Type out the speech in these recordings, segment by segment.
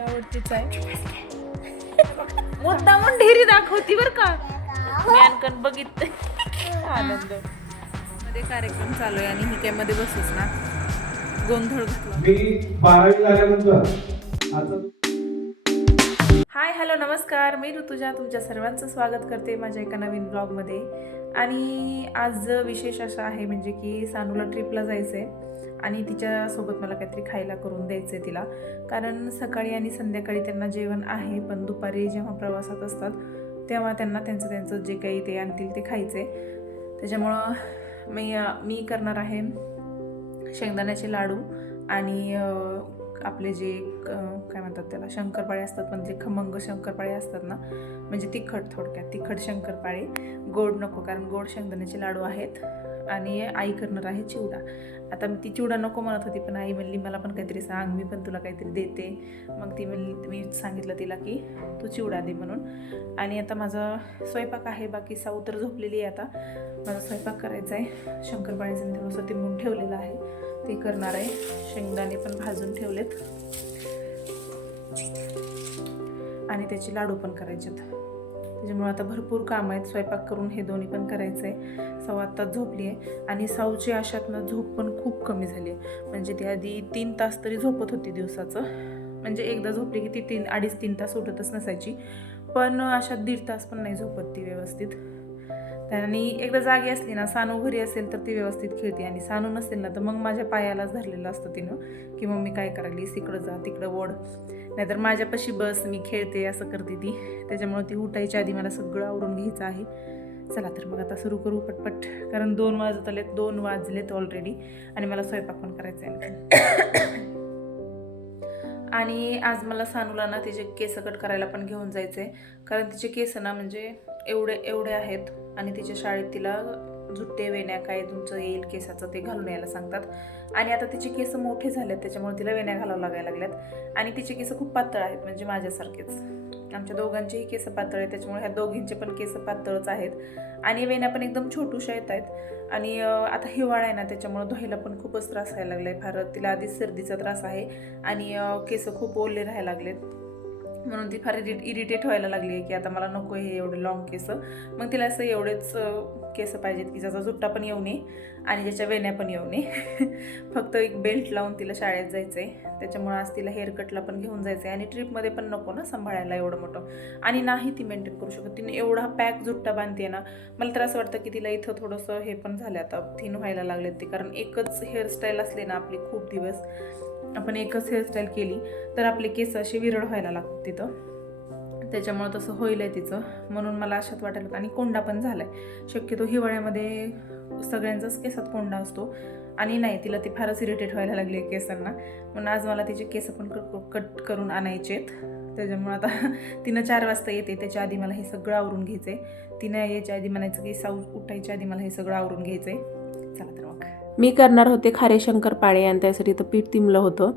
आवडतीच आहे. मुद्दामून ढेरी दाखवती बर का. मी आणखन बघितलं आनंद मध्ये कार्यक्रम चालू आहे आणि ही काय मध्ये बसूच ना गोंधळ घातला. मी 12वी झाल्यानंतर आता हाय हॅलो नमस्कार, मी ऋतुजा तुमच्या सर्वांचं स्वागत करते माझ्या एका नवीन ब्लॉगमध्ये. आणि आज विशेष असा आहे म्हणजे की सानूला ट्रिपला जायचं आहे आणि तिच्यासोबत मला काहीतरी खायला करून द्यायचं आहे तिला. कारण सकाळी आणि संध्याकाळी त्यांना जेवण आहे, पण दुपारी जेव्हा प्रवासात असतात तेव्हा त्यांना त्यांचं जे काही ते आणतील ते खायचं आहे. त्याच्यामुळं मी करणार आहे शेंगदाण्याचे लाडू आणि आपले जे काय म्हणतात त्याला शंकरपाळे असतात, पण जे खमंग शंकरपाळे असतात ना, म्हणजे थोडक्यात तिखट शंकरपाळे. गोड नको, कारण गोड शेंगदाण्याचे लाडू आहेत. आणि आई करणार आहे चिवडा. आता ती चिवडा नको म्हणत होती, पण आई म्हणली मला पण काहीतरी सांग, मी पण तुला काहीतरी देते. मग ती म्हणली, मी सांगितलं तिला की तू चिवडा दे म्हणून. आणि आता माझा स्वयंपाक आहे, बाकी साऊ तर झोपलेली आहे. आता माझा स्वयंपाक करायचा आहे. शंकरपाळ्याचं थोडंसं ते म्हणून ठेवलेलं आहे, ते करणार आहे. शेंगदाणे पण भाजून ठेवलेत आणि त्याचे लाडू पण करायचेत. त्याच्यामुळे आता भरपूर काम आहेत. स्वयंपाक करून हे दोन्ही पण करायचं आहे. साऊ आत्ताच झोपली आहे आणि साऊची अशातनं झोप पण खूप कमी झाली आहे. म्हणजे ती आधी 3 तास तरी झोपत होती दिवसाचं. म्हणजे एकदा झोपली की ती 2.5-3 तास उठतच नसायची, पण अशात 1.5 तास पण नाही झोपत ती व्यवस्थित. आणि एकदा जागी असली ना, सानू घरी असेल तर ती व्यवस्थित खेळते, आणि सानू नसेल ना तर मग माझ्या पायालाच धरलेलं असतं तिनं की मम्मी काय करायलीस, इकडं जा तिकडं ओढ, नाहीतर माझ्यापाशी बस, मी खेळते, असं करते ती. त्याच्यामुळे ती उठायच्या आधी मला सगळं आवरून घ्यायचं आहे. चला तर मग आता सुरू करू पटपट, कारण 2 वाजलेत ऑलरेडी आणि मला स्वयंपाक पण करायचा आहे. आणि आज मला सानूला ना तिचे केस कट करायला पण घेऊन जायचं आहे, कारण तिचे केस ना म्हणजे एवढे आहेत. आणि तिच्या शाळेत तिला जुट्टे वेण्या काय तुमचं येईल केसाचं ते घालून यायला सांगतात. आणि आता तिचे केस मोठे झालेत, त्याच्यामुळे तिला वेण्या घालावं लागायला लागल्यात. आणि तिचे केस खूप पातळ आहेत, म्हणजे माझ्यासारखेच. आमच्या दोघांचेही केस पातळ आहेत, त्याच्यामुळे ह्या दोघींचे पण केस पातळच आहेत. आणि वेण्या पण एकदम छोटूशा येत आहेत. आणि आता हिवाळा आहे ना, त्याच्यामुळे धुवायला पण खूपच त्रास व्हायला लागला आहे. फार तिला आधीच सर्दीचा त्रास आहे आणि केस खूप ओले राहायला लागलेत, म्हणून ती फार इरिटेट व्हायला लागली आहे की आता मला नको हे एवढे लॉंग केस. मग तिला असं एवढेच केस पाहिजेत की ज्याचा जुट्टा पण येऊ नये आणि ज्याच्या वेण्या पण येऊ नये. फक्त एक बेल्ट लावून तिला शाळेत जायचं आहे, त्याच्यामुळे आज तिला हेअरकटला पण घेऊन जायचं आहे. आणि ट्रिपमध्ये पण नको ना सांभाळायला एवढं मोठं, आणि नाही ती मेंटेन करू शकत. तिने एवढा पॅक जुट्टा बांधते ना, मला तर असं वाटतं की तिला इथं थोडंसं हे पण झालं, आता थिन व्हायला लागलेत ती. कारण एकच हेअरस्टाईल असले ना आपली खूप दिवस, आपण एकच हेअरस्टाईल केली तर आपले केस असे विरळ व्हायला लागतात तिथं. त्याच्यामुळे तसं होईल आहे तिचं, म्हणून मला अशात वाटायला होतं. आणि कोंडा पण झाला आहे. शक्यतो हिवाळ्यामध्ये सगळ्यांचाच केसात कोंडा असतो, आणि नाही, तिला ती फारच इरिटेट व्हायला लागली आहे केसांना. म्हणून आज मला तिचे केस पण कट करून आणायचे आहेत. त्याच्यामुळे आता तिनं 4 वाजता येते, त्याच्या आधी मला हे सगळं आवरून घ्यायचं आहे. तिनं यायच्या आधी म्हणायचं की साऊ उठायच्या आधी मला हे सगळं आवरून घ्यायचं आहे. चला तर मग मी करणार होते खारे शंकरपाळे, आणि त्यासाठी तर पीठ तिमलं होतं.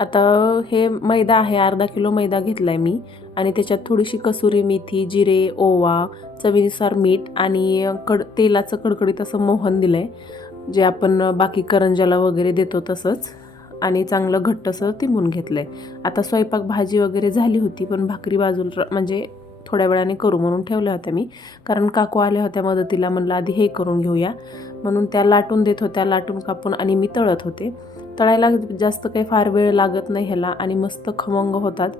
आता हे मैदा आहे, अर्धा किलो मैदा घेतला आहे मी, आणि त्याच्यात थोडीशी कसुरी मेथी, जिरे, ओवा, चवीनुसार मीठ आणि तेलाचं कडकडीत असं मोहन दिलं आहे, जे आपण बाकी करंजाला वगैरे देतो तसंच. आणि चांगलं घट्ट असं तिंबून घेतलं आहे. आता स्वयंपाक भाजी वगैरे झाली होती, पण भाकरी बाजूला म्हणजे थोड्या वेळाने करू म्हणून ठेवल्या होत्या मी, कारण काकू आल्या होत्या मदतीला. म्हणलं आधी हे करून घेऊया, म्हणून त्या लाटून देत होत्या, लाटून कापून, आणि मी तळत होते. तळायला जास्त काही फार वेळ लागत नाही ह्याला, आणि मस्त खमंग होतात.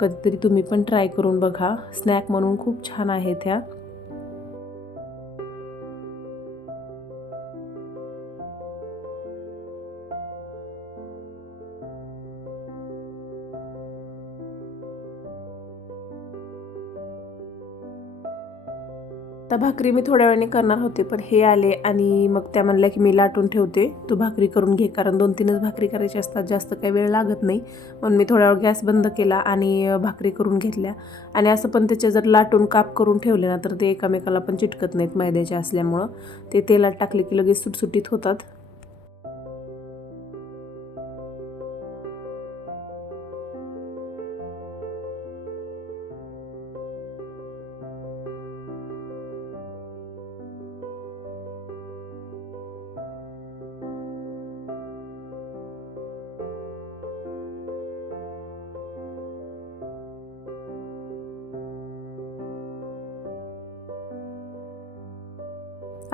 कधीतरी तुम्ही पण ट्राय करून बघा, स्नॅक म्हणून खूप छान आहेत ह्या. आता भाकरी मी थोड्या वेळाने करणार होते, पण हे आले आणि मग त्या म्हणल्या की मी लाटून ठेवते, तू भाकरी करून घे, कारण 2-3च भाकरी करायची असतात, जास्त काही वेळ लागत नाही. म्हणून मी थोड्या वेळ गॅस बंद केला आणि भाकरी करून घेतल्या. आणि असं पण त्याचे जर लाटून काप करून ठेवले ना, तर ते एकामेकाला पण चिटकत नाहीत मैद्याचे असल्यामुळं. ते तेलात टाकले की लगेच सुटसुटीत होतात.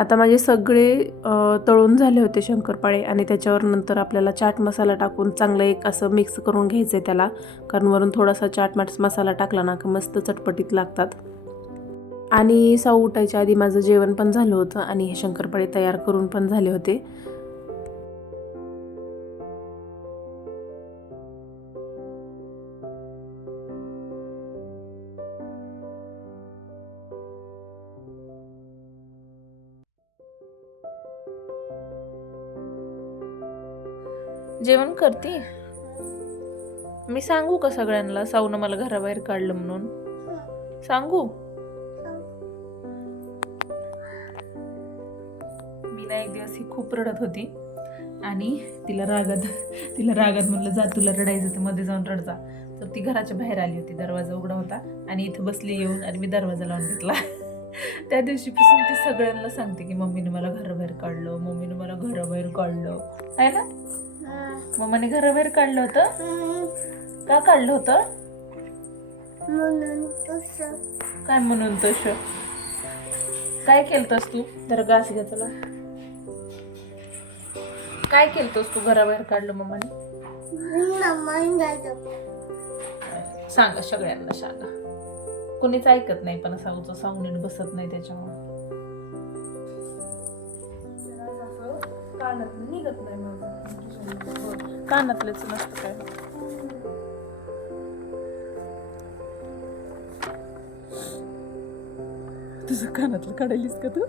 आता माझे सगळे तळून झाले होते शंकरपाळे आणि त्याच्यावर नंतर आपल्याला चाट मसाला टाकून चांगलं एक असं मिक्स करून घ्यायचं आहे त्याला, कारण वरून थोडासा चाट मसाला टाकला ना की मस्त चटपटीत लागतात. आणि साऊ उठायच्या आधी माझं जेवण पण झालं होतं आणि हे शंकरपाळे तयार करून पण झाले होते. जेवण करते मी, सांगू का सगळ्यांना साऊनं मला घराबाहेर काढलं म्हणून? सांगू? मी ना एक दिवस ही खूप रडत होती आणि तिला रागात म्हणलं जा तुला रडायचं तर मध्ये जाऊन रड जा. तर ती घराच्या बाहेर आली होती, दरवाजा उघडा होता आणि इथं बसली येऊन आणि मी दरवाजा लावून घेतला. त्या दिवशीपासून ती सगळ्यांना सांगते की मम्मीने मला घराबाहेर काढलं, मम्मीने मला घराबाहेर काढलं, आहे ना? मम्माने घराबाहेर काढलं होतं. का काढलं होतं? काय म्हणून तसं? काय केलतस तू? जरा घास घे चला. काय केलतस तू घराबाहेर काढलं मम्माने? सांगा सगळ्यांना सांगा. कोणीच ऐकत नाही पण साऊचं साऊ नीट बसत नाही त्याच्यामुळे. कानात निघत नाही माझं, कानातलेच नसतं काय. तुझं कानातलं काढायलीस का तू?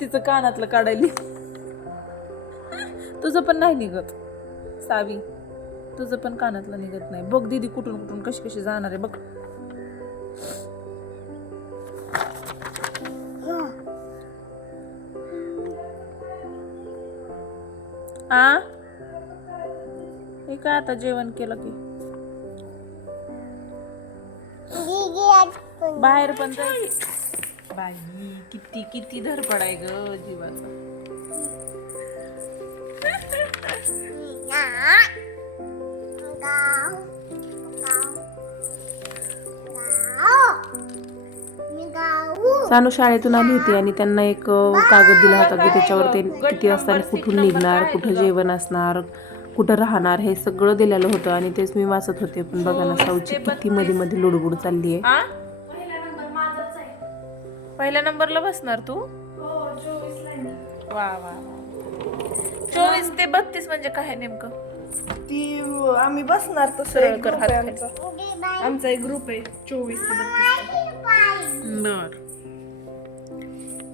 तिचं कानातलं काढायली. तुझं पण नाही निघत सावी, तुझं पण कानातलं निघत नाही. बघ दीदी कुठून कुठून कशी कशी जाणार आहे बघ. हे काय आता जेवण केलं की बाहेर पण जाय. बाई किती किती धडपड आहे ग जीवाचा. सानू शाळेतून आली होती आणि त्यांना एक कागद दिला होता की त्याच्यावर ते किती वाजता कुठून निघणार, कुठं जेवण असणार, कुठं राहणार, हे सगळं दिलेलं होतं आणि तेच मी वाचत होते. पण बघा ना साऊची किती मध्ये मध्ये लुडबुड चालली आहे. पहिल्या नंबरला बसणार तू? वा वा. 24 ते 32 म्हणजे काय नेमकं? ती आम्ही बसणार तसं कर. आमचा एक ग्रुप आहे 24 ते 32. बर.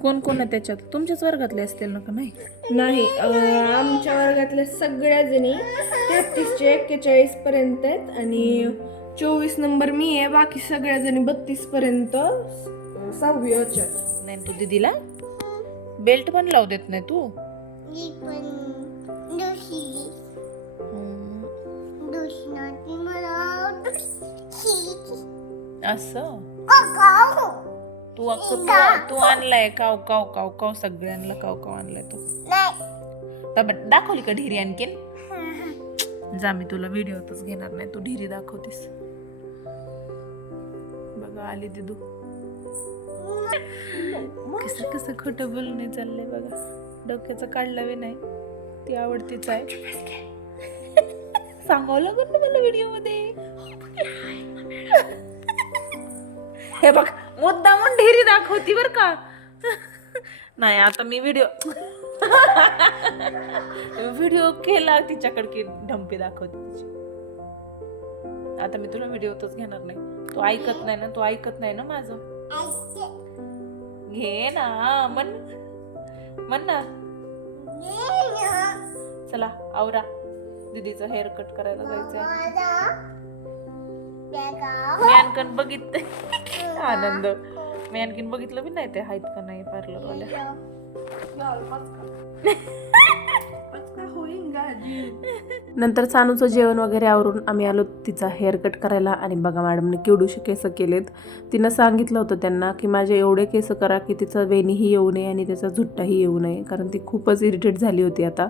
कोण कोण आहे त्याच्यात? तुमच्याच वर्गातले असतील ना का? नाही आमच्या वर्गातल्या सगळ्या जणी 33 ते 41 पर्यंत आहेत आणि 24 नंबर मी आहे. बाकी सगळ्या जणी 32 पर्यंत 6वी होत्या. नाही तू दीदीला बेल्ट पण लावू देत नाही तू? असं तू आणलाय काव काव काव काव सगळ्यांना काव काव आणलाय तू? दाखवली का ढिरी आणखीन? जा मी तुला व्हिडिओतच घेणार नाही, तू ढिरी दाखवतीस. बघा आली दिदू. कसं कसं खोटं बोलणे चाललंय बघा. डोक्याचं काढलं बी नाही. ती आवडतीच आहे. सांगावं लागेल ना मला व्हिडिओ मध्ये. हे बघ मुद्दामून ढेरी दाखवती बर का. नाही आता मी व्हिडिओ केला तिच्याकडे की ढंपी दाखवते तिची. आता मी तुला व्हिडिओतच घेणार नाही. तू ऐकत नाही ना माझं. घे ना म्हण ना. चला आवरा, दीदीचं हेअर कट करायला जायचंय. मी आणखीन बघितलं आनंद, मी आणखीन बघितलं बी नाही ते आहेत का नाही पार्लर वाल्या. नंतर सानूचं जेवण वगैरे आवरून आम्ही आलो तिचा हेअर कट करायला. आणि बघा मॅडमने केवढूशे केस केलेत. तिनं सांगितलं होतं त्यांना की माझे एवढे केस करा की तिचा वेणीही येऊ नये आणि त्याचा झुट्टाही येऊ नये, कारण ती खूपच इरिटेट झाली होती आता.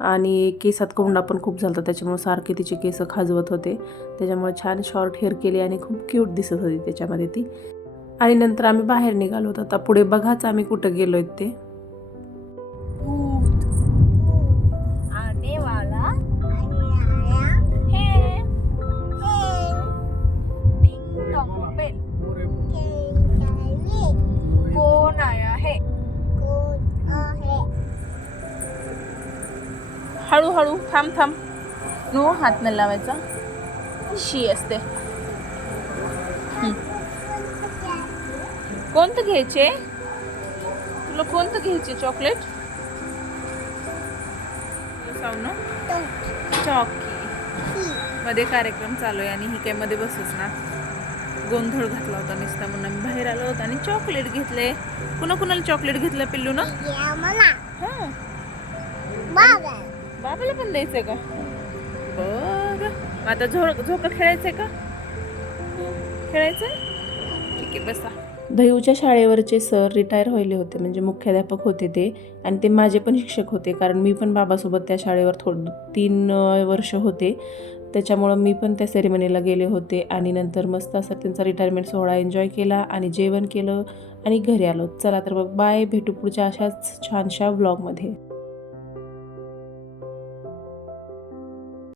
आणि केसात कोंडा पण खूप झाला होता, त्याच्यामुळे सारखे तिचे केस खाजवत होते. त्याच्यामुळे छान शॉर्ट हेअर केले आणि खूप क्यूट दिसत होती त्याच्यामध्ये ती. आणि नंतर आम्ही बाहेर निघालो होतो. आता पुढे बघाच आम्ही कुठं गेलोय ते. आने वाला है. Ding dong bell. कौन आया है? हळूहळू थांब. नो हात नाही लावायचा. शी असते. कोणतं घ्यायचे? तुला कोणतं घ्यायचे चॉकलेट? चॉकी मध्ये कार्यक्रम चालू आहे आणि ही काय मध्ये बसूच ना. गोंधळ घातला होता नुसता म्हणून आम्ही बाहेर आलो होतो आणि चॉकलेट घेतले. कुणाला चॉकलेट घेतलं पिल्लू ना? हा बाबाला पण द्यायचंय का? बरं आता झोका खेळायचंय का? खेळायचंय? ठीक आहे बसा. दहीच्या शाळेवरचे सर रिटायर व्हायले होते, म्हणजे मुख्याध्यापक होते ते, आणि ते माझे पण शिक्षक होते, कारण मी पण बाबासोबत त्या शाळेवर 3 वर्ष होते. त्याच्यामुळं मी पण त्या सेरेमनीला गेले होते आणि नंतर मस्त असं त्यांचा रिटायरमेंट सोहळा एन्जॉय केला आणि जेवण केलं आणि घरी आलो. चला तर मग बाय, भेटू पुढच्या अशाच छानशा व्लॉगमध्ये.